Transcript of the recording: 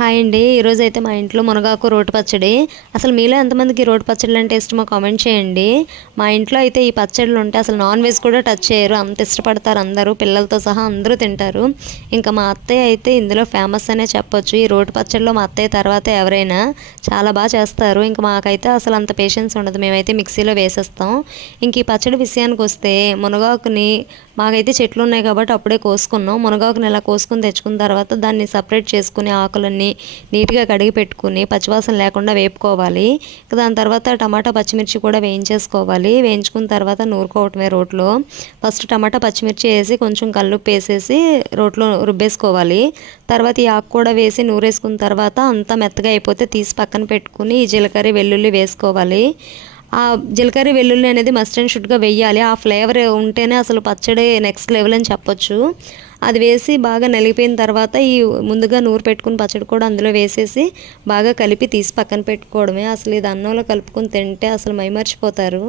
Hi అండి. ఈరోజైతే మా ఇంట్లో మునగాకు రోటి పచ్చడి. అసలు మీలో ఎంతమందికి రోటి పచ్చళ్ళు అంటే ఇష్టమో కామెంట్ చేయండి. మా ఇంట్లో అయితే ఈ పచ్చళ్ళు ఉంటే అసలు నాన్ వెజ్ కూడా టచ్ చేయరు, అంత ఇష్టపడతారు అందరూ, పిల్లలతో సహా అందరూ తింటారు. ఇంకా మా అత్తయ్య అయితే ఇందులో ఫేమస్ అనే చెప్పొచ్చు. ఈ రోటి పచ్చడిలో మా అత్తయ్య తర్వాత ఎవరైనా చాలా బాగా చేస్తారు. ఇంకా మాకైతే అసలు అంత పేషెన్స్ ఉండదు, మేమైతే మిక్సీలో వేసేస్తాం. ఇంక ఈ పచ్చడి విషయానికి వస్తే మునగాకుని మాకైతే చెట్లు ఉన్నాయి కాబట్టి అప్పుడే కోసుకున్నాం. మునగాకుని ఇలా కోసుకుని తెచ్చుకున్న తర్వాత దాన్ని సపరేట్ చేసుకుని ఆకులన్నీ నీట్గా కడిగి పెట్టుకుని పచ్చివాసన లేకుండా వేపుకోవాలి. దాని తర్వాత టమాటా పచ్చిమిర్చి కూడా వేయించేసుకోవాలి. వేయించుకున్న తర్వాత నూరుకోవటమే రోట్లో. ఫస్ట్ టమాటా పచ్చిమిర్చి వేసి కొంచెం కల్లుప్పు వేసేసి రోట్లో రుబ్బేసుకోవాలి. తర్వాత ఈ ఆకు కూడా వేసి నూరేసుకున్న తర్వాత అంతా మెత్తగా అయిపోతే తీసి పక్కన పెట్టుకుని ఈ జీలకర్ర వెల్లుల్లి వేసుకోవాలి. ఆ జీలకర్ర వెల్లుల్లి అనేది మస్ట్ అండ్ షుడ్గా వేయాలి. ఆ ఫ్లేవర్ ఉంటేనే అసలు పచ్చడి నెక్స్ట్ లెవెల్ అని చెప్పొచ్చు. అది వేసి బాగా నలిగిపోయిన తర్వాత ఈ ముందుగా నూరు పెట్టుకుని పచ్చడి కూడా అందులో వేసేసి బాగా కలిపి తీసి పక్కన పెట్టుకోవడమే. అసలు ఇది అన్నంలో కలుపుకొని తింటే అసలు మైమర్చిపోతారు.